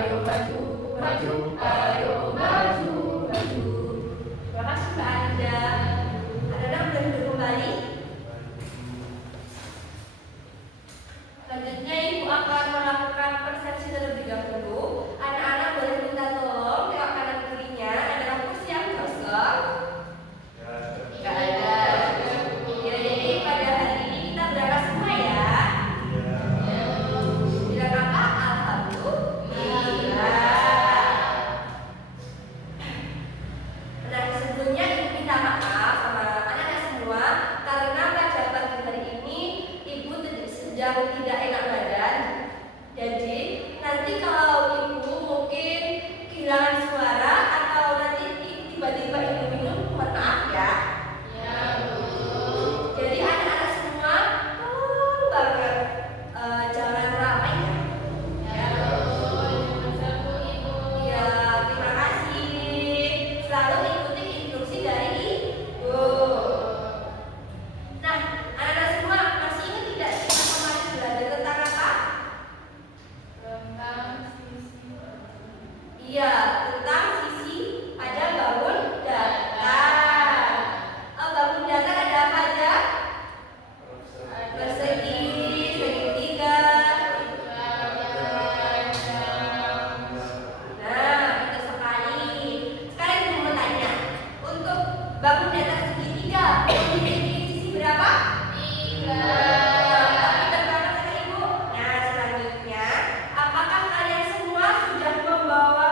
ayo maju, maju, ayo maju, maju. Terima kasih Mbak Anda. Anak-anak boleh duduk kembali. Selanjutnya Ibu akan melakukan persepsi terlebih dahulu. Anak-anak boleh minta tolong lewat kanan kirinya. Ada kursi yang kosong? Tidak ada. Ya, jadi pada hari ini kita berangkat semua ya. Bilang apa? Alhamdulillah. Nah, sebelumnya Ibu minta maaf sama anak-anak semua karena pada pagi hari ini Ibu sedang tidak enak badan. Jadi nanti kalau Ibu mungkin kehilangan suara atau nanti tiba-tiba Ibu minum, mohon maaf ya. Jadi anak-anak semua tolong banget jangan ramai ya. Ya, terima kasih. Selalu ikuti instruksi dari Ibu. Nah, anak-anak semua masih ingat tidak kita kemarin belajar tentang apa? Iya, tentang sisi pada bangun datar. Bangun datar ada apa aja? Persegi, segitiga. Nah, betul sekali. Sekarang Ibu mau tanya, untuk bangun datar segitiga, memiliki sisi berapa? 3. Pintar banget kan Ibu? Nah, selanjutnya, apakah kalian semua sudah membawa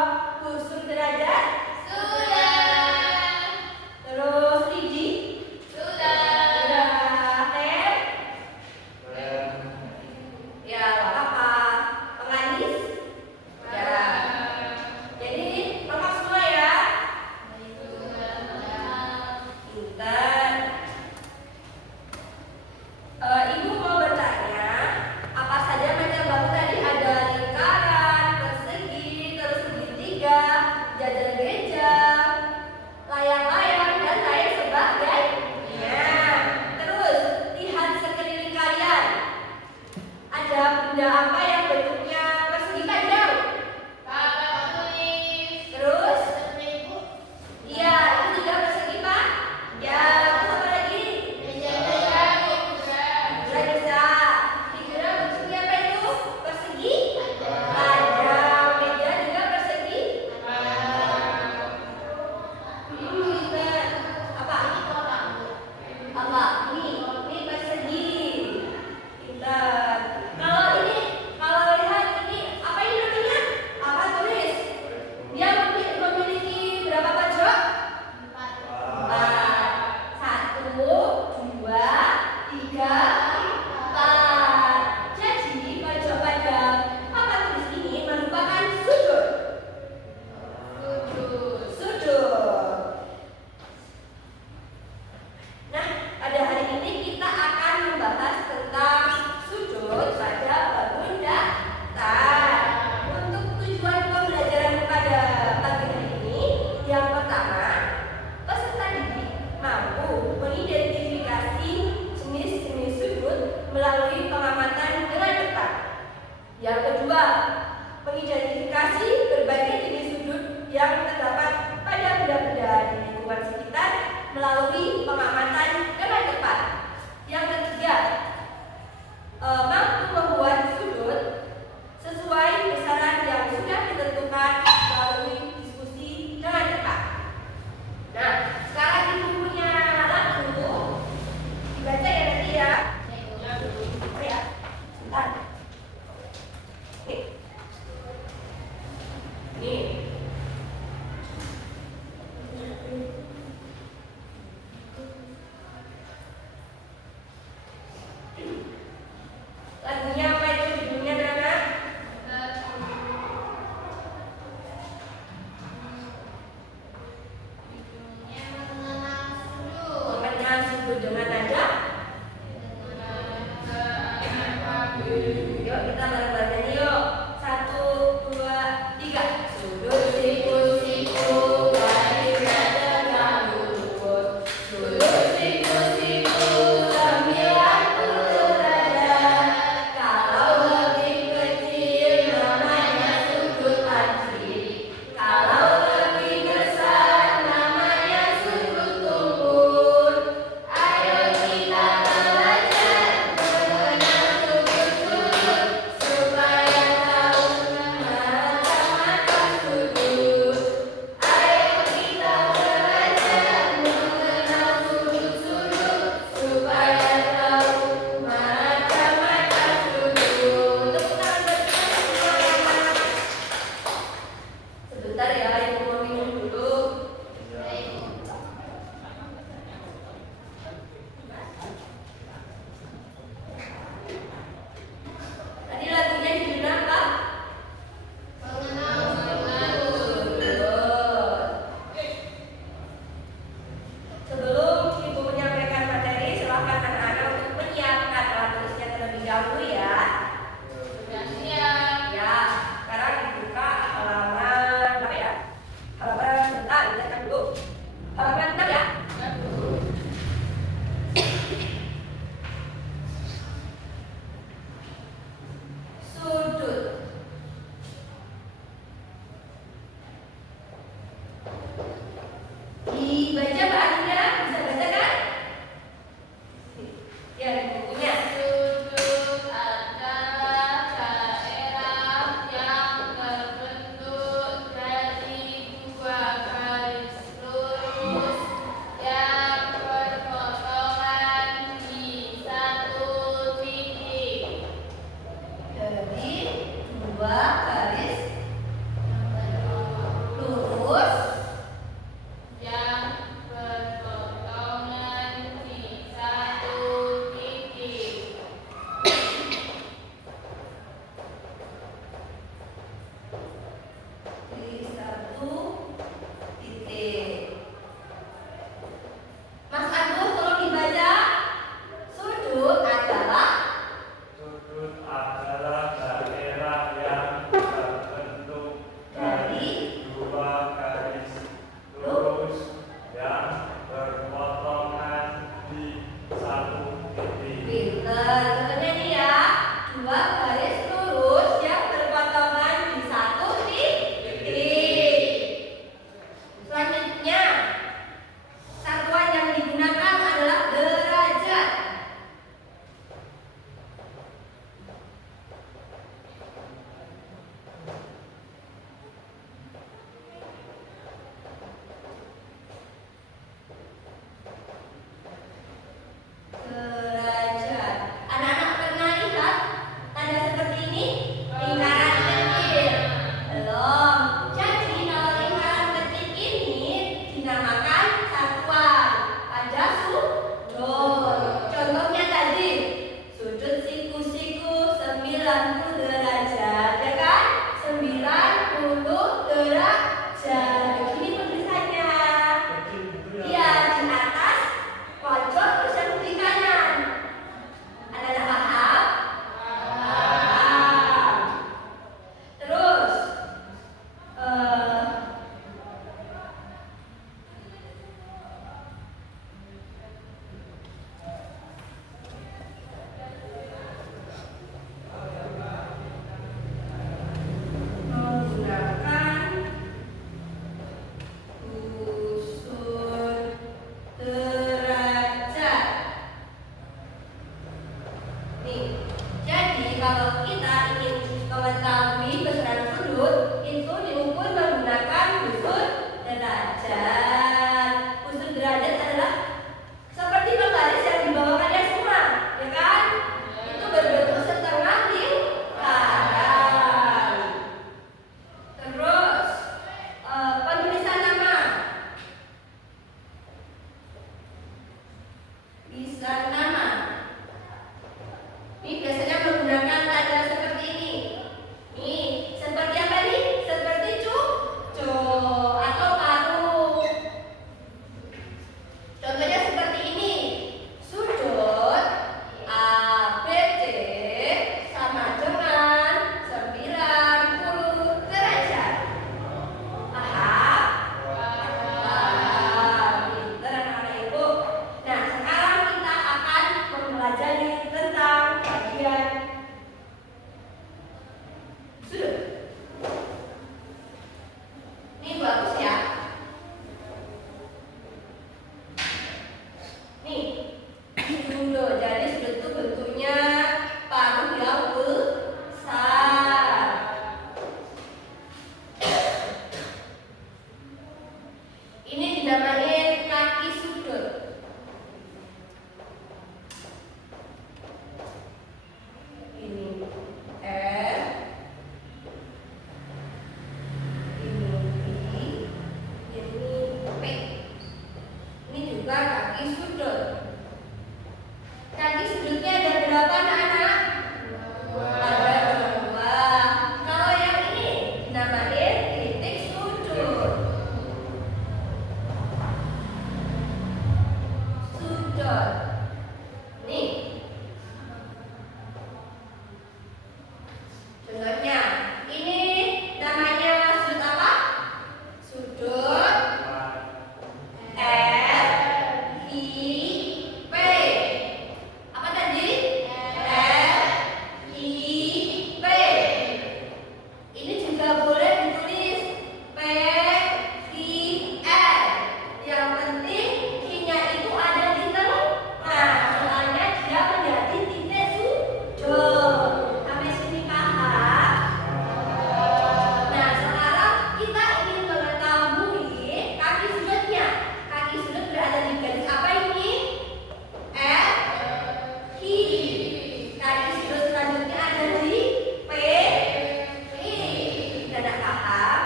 paham?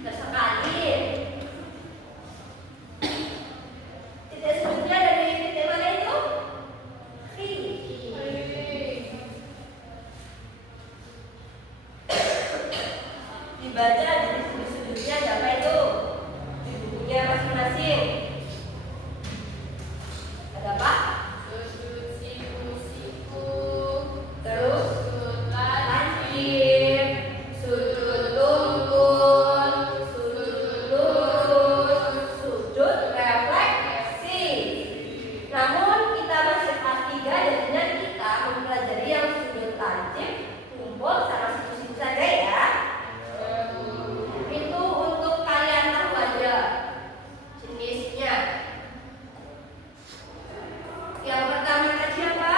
Tersekali. Titik sudutnya dari titik mana itu? Dibaca dari sudut-sudutnya apa itu? Di bukunya masing-masing. Ada apa? Sudut siku-siku. Terus Sudut lancip, sudut tungkul, sudut lurus, sudut refleksi. Namun kita masih kelas 3, jadinya kita mempelajari yang sudut lancip, tumpul sama siku-siku saja ya. Itu untuk kalian tahu aja jenisnya. Yang pertama tadi apa?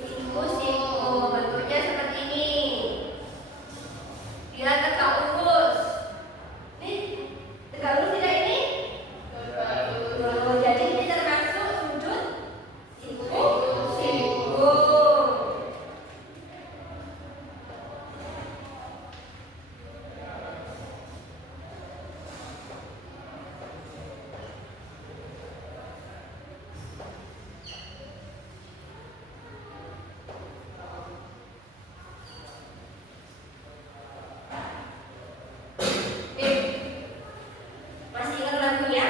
Siku-siku, bentuknya seperti ini. Dia tegak lurus. Nih, tegak lurus tidak ini? Jadi ini termasuk sudut siku-siku. Masih ingat lagunya?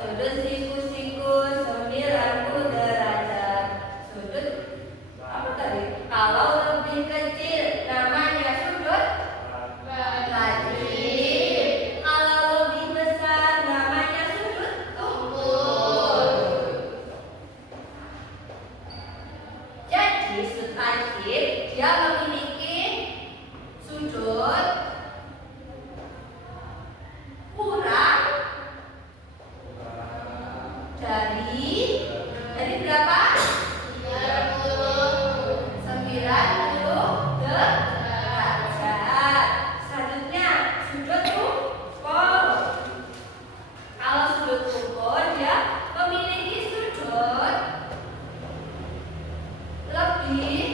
Sudut siku-siku 90 derajat. Sudut apa tadi? Kalau lebih kecil namanya sudut lancip. Kalau lebih besar namanya sudut tungkul. Jadi sudut lancip dia memiliki sudut kurang dari berapa? 90 derajat. Selanjutnya sudut tungkul. Kalau sudut tungkul dia memiliki sudut lebih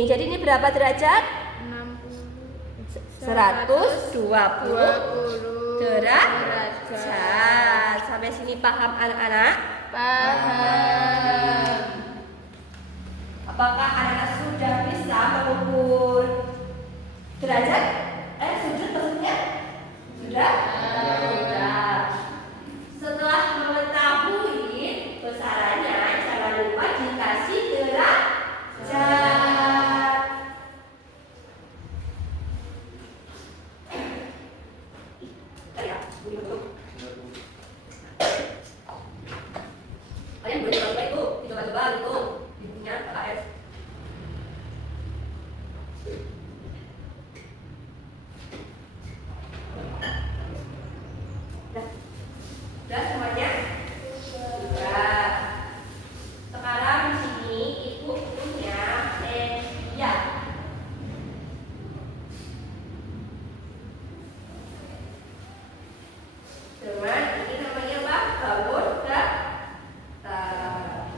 sini. Jadi ini berapa derajat? 120 derajat. Sampai sini paham anak-anak? Paham. Apakah anak-anak sudah bisa mengukur derajat? Sudut maksudnya? Sudah? Sudah. Setelah mengetahui besarannya, jangan lupa dikasih derajat. Kalian boleh coba itu, coba itu, ibunya KS. Sudah semuanya? Sudah. Sekarang di sini ibu punya media. Cuman ini namanya apa? Bangun datar.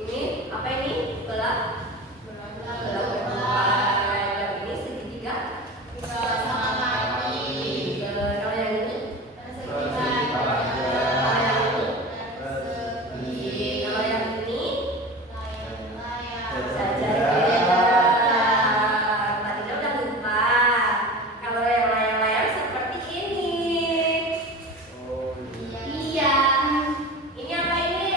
Ini apa ini? Belah. Ini segitiga. Kalau yang ini? Kalau yang ini? Tadinya udah lupa. Kalau yang layang-layang seperti ini. Iya. Ini apa ini?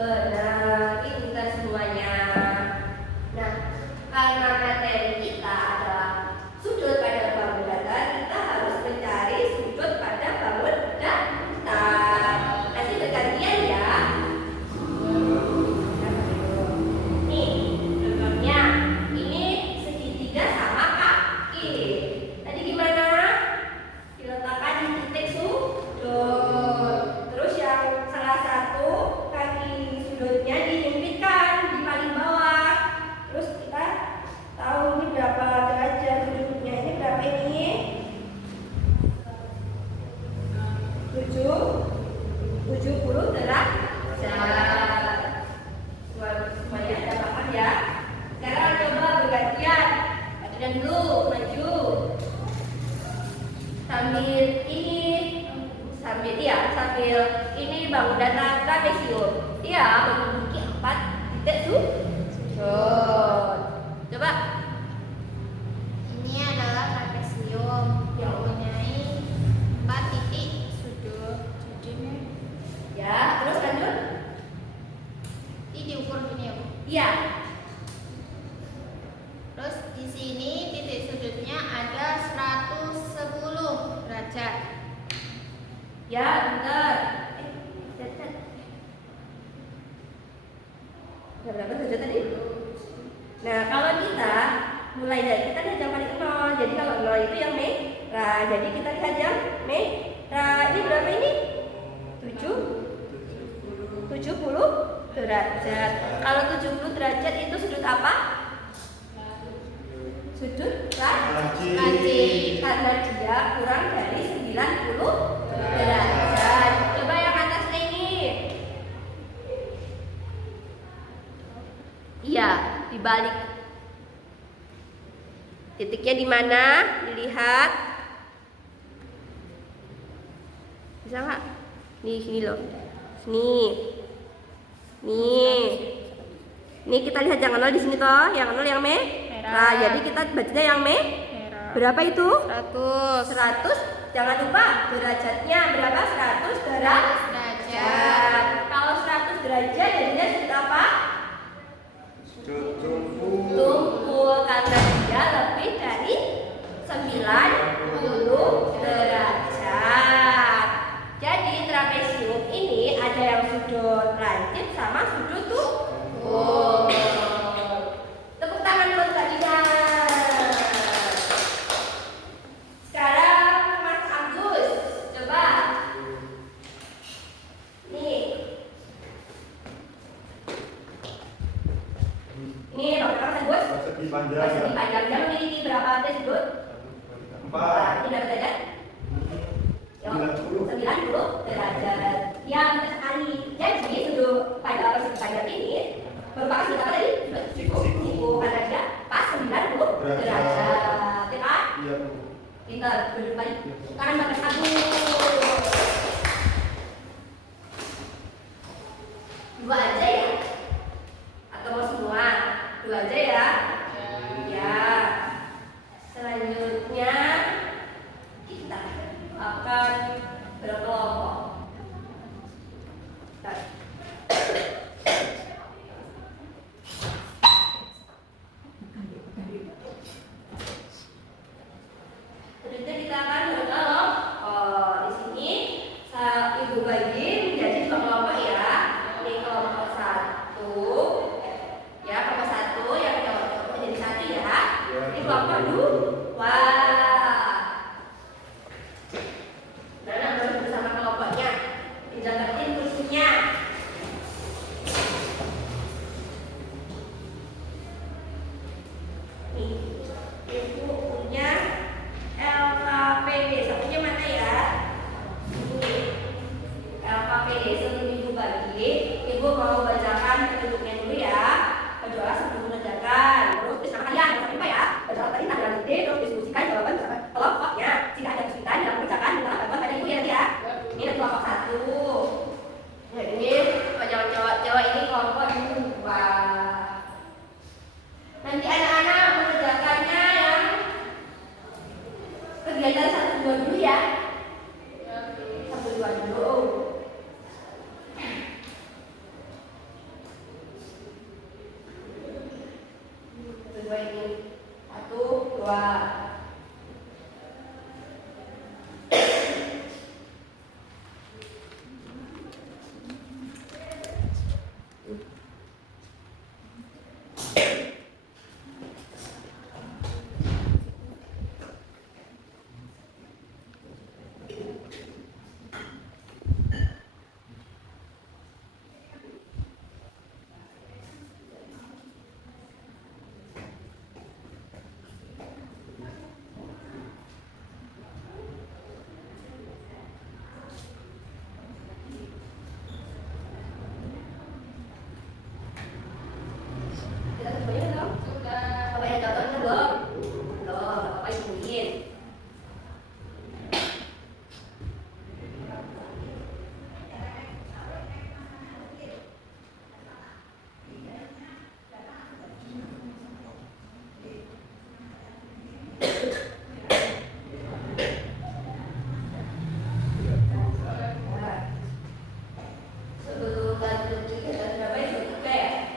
Benar, pintar semuanya. Nah, karena materi kita adalah sudut pada bangun datar, kita harus mencari sudut pada bangun datar. Nanti bergantian ya. Nih, contohnya ini segitiga sama kaki. Tadi gimana? Diletakkan di titik sudut. Terus yang salah satu kaki sudutnya dihimpitkan di paling bawah. Terus kita tahu ini berapa derajat sudutnya. Ini berapa ini? 70 derajat. Semuanya ada paham ya? Sekarang coba bergantian. Gantian dulu, maju. Sambil ini bangun datar trapesium. Dia memiliki 4 titik sudut. Coba. Ini adalah trapesium yang mempunyai 4 titik sudut. Ya, terus lanjut. Ini diukur gini ya, Bu. Iya. Terus di sini titik sudutnya ada 110 derajat. Ya, bentar. Catat. Ada berapa derajat tadi? Nah, kalau kita mulai dari kita lihat yang paling 0. Jadi kalau 0 itu yang merah. Jadi kita lihat yang merah. Ini berapa ini? 70 derajat. Kalau 70 derajat itu sudut apa? Sudut lancip. Karena dia kurang dari 90 derajat. Coba yang atasnya ini. Iya, dibalik. Titiknya di mana? Dilihat. Bisa nggak? Nih, sini loh. Sini. Nih. Ini kita lihat yang 0 di sini toh, yang 0 yang merah. Jadi kita bacanya yang merah. Berapa itu? 100. Jangan lupa derajatnya berapa? 100 derajat. Kalau 100 derajat jadinya sudut apa? Tumpul karena dia lebih dari 90 derajat. Jadi trapesium ini ada yang sudut lancip sama sudut tumpul. Tepuk tangan buat Mbak Dina. Sekarang Mas Agus, coba. Nih. Ini Mas Agus. Persegi panjangnya memiliki berapa titik sudut? 4. Ini berapa derajat? 90 derajat. Ya, betul sekali. Jadi sudut pandang ini merupakan singkatan dari siku kan ada pas 90 derajat. Ya kan? Iya, Bu. Pintar, duduk lagi. Kanan pada satu. Dua aja ya? Atau mau semua? Dua aja ya? Ya. Selanjutnya kita akan berkelompok. Selanjutnya kita akan berkelompok. Di sini ibu bagi menjadi dua kelompok ya. Ini kelompok satu, ya kelompok satu yang kelompok menjadi satu ya. Ini kelompok dua. Mana harus bersama kelompoknya. Dijagain kursinya. Nih, ibu punya LKPD. Satunya mana ya? Ini LKPD sebelum ibu bagi, ibu mau bacakan petunjuknya dulu ya. Berdoa sebelum mengerjakan. Terus bersama kalian, sampai lupa ya. Berdoa tadi tanda nanti, terus diskusikan jawaban bersama kelompoknya. Jika ada kesulitan dalam mengerjakan, minta bantuan pada ibu ya nanti ya. Ini ada kelompok satu. Nah ini cowok ini kelompok dua. Nanti anak-anak mengerjakannya yang kegiatan 1, 2 dulu ya. 1, 2 dulu. Kedua ini 1, 2. Kita semuanya dong. Apa yang contohnya belum? Belum, apa ibuin. Sebelum lanjut kegiatan berapa itu? 3 ya?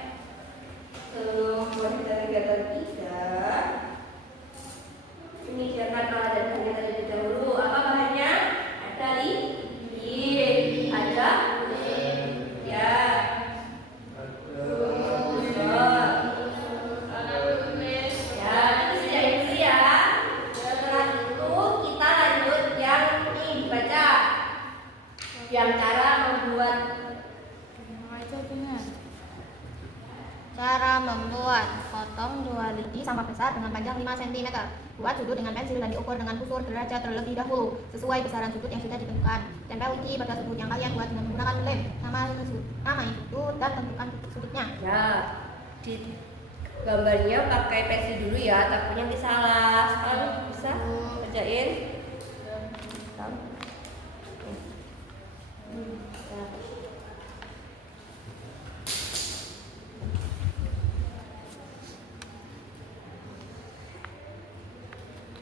Sebelum kita kegiatan 3, ini siapkan alat dan bahannya terlebih dahulu. Apa bahannya? Ada lilin, ada ya, ya, itu sediain dulu ya. Setelah itu kita lanjut yang ini dibaca, yang cara membuat. Cara membuat: potong 2 lidi sampah besar dengan panjang 5 cm. Buat sudut dengan pensil dan diukur dengan kusur derajat terlebih dahulu sesuai besaran sudut yang sudah ditentukan. Tempel lidi pada sudut yang kalian buat dengan menggunakan lem. Nama sudut dan tentukan titik sudutnya. Ya, di gambarnya pakai pensil dulu ya, takutnya nanti salah. Sekarang bisa kerjain.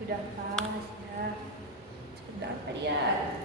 Sudah pas ya. Sudah kalian.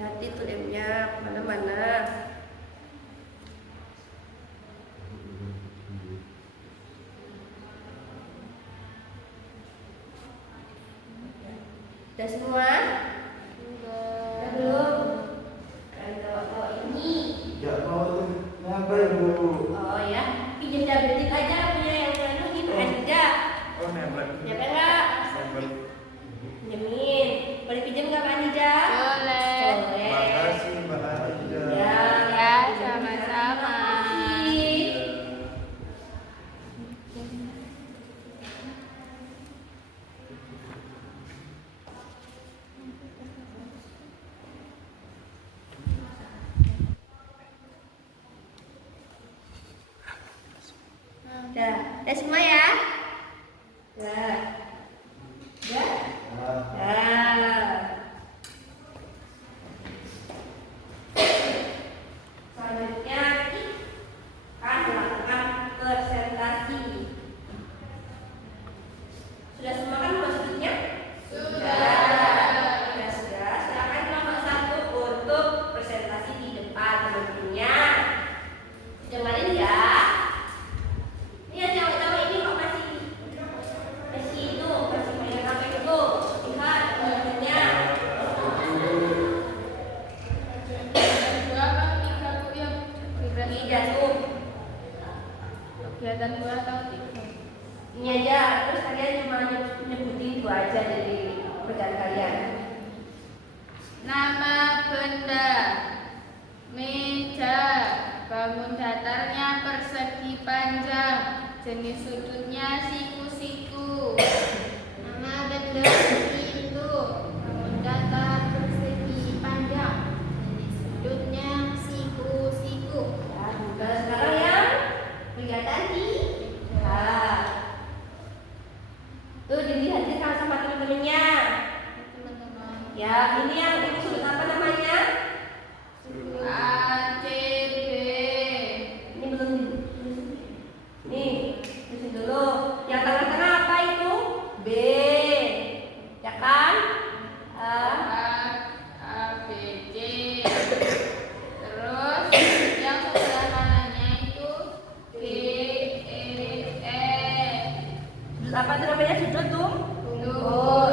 Hati tuh lemnya kemana-mana. Udah semua? Udah belum? Kalau ini. Ya mau ngapain Bu? Oh ya, pinjam diabetik aja punya yang baru nih Pak Anida. Oh nempel. Nyampe nggak? Nempel. Pinjemin. Boleh pinjam nggak Pak Anida? Boleh. Boleh. Makasih Mbak Aida. Ya, Ya, sama-sama. Makasih. Udah semua ya? Udah. Udah? Udah. Selanjutnya kita melakukan presentasi. Sudah semua kan maksudnya? Sudah. Silakan nomor 1 untuk presentasi di depan teman-temannya. Dengerin ya. Lihat yang utama ini kok masih main HP itu. Lihat gambarnya. Tidak tuh. Kegiatan gua atau Ini aja. Terus kalian cuma nyebutin itu aja dari pekerjaan kalian. nama benda, meja, bangun datarnya persegi panjang, jenis sudutnya siku-siku. Nama benda, pintu, bangun datar persegi panjang, jenis sudutnya siku-siku. Ya, sekarang yang kelihatan di tuh dilihatin sama teman-temannya. Teman-teman, Ya, ini yang ini sudut apa namanya? ACB. Ini belum nih, tulisin dulu. Yang tengah-tengah apa itu? B. Ya kan? A. ABC. Terus yang sebelah kanannya itu D, E, F. Sudut apa itu namanya sudut tuh? Tunggul.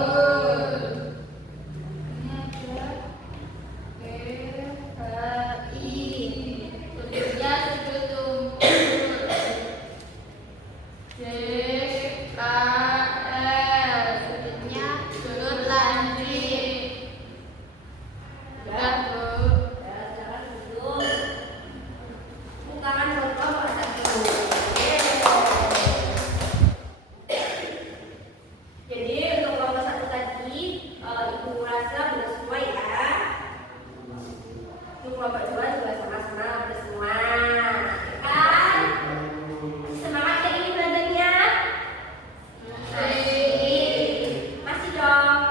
Ini ada I. Sudutnya sudut tunggul. J, K, L. Sudutnya sudut lancip. Udah, Bu. Ya, sekarang duduk. Bukakan foto WhatsApp dulu. Jadi untuk kelompok 1 tadi, Ibu rasa sudah semua ya. Untuk kelompok 2 juga sama-sama sudah semua. Kan? Semangat ya ini belajarnya? Masih dong.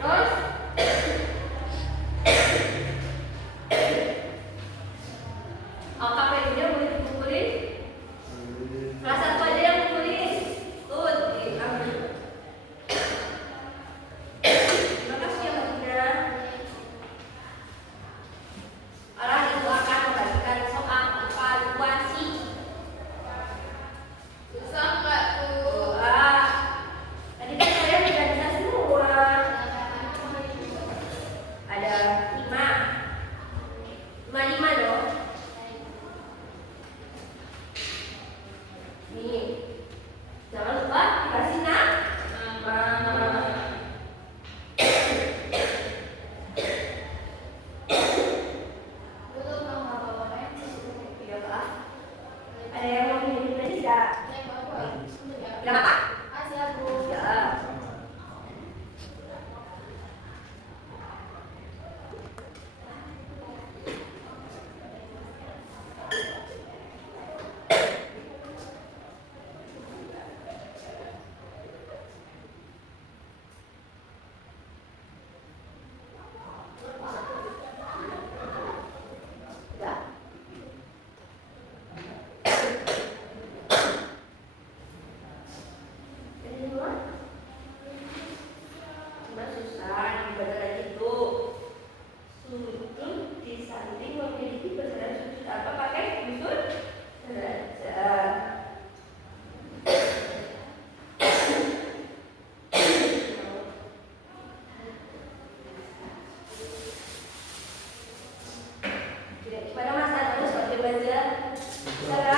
Terus? KPU-nya boleh dikumpulin? Kelas 1 aja yang kumpulin. Tuh, diambil. Terima kasih ya Mbak Tina. Salam.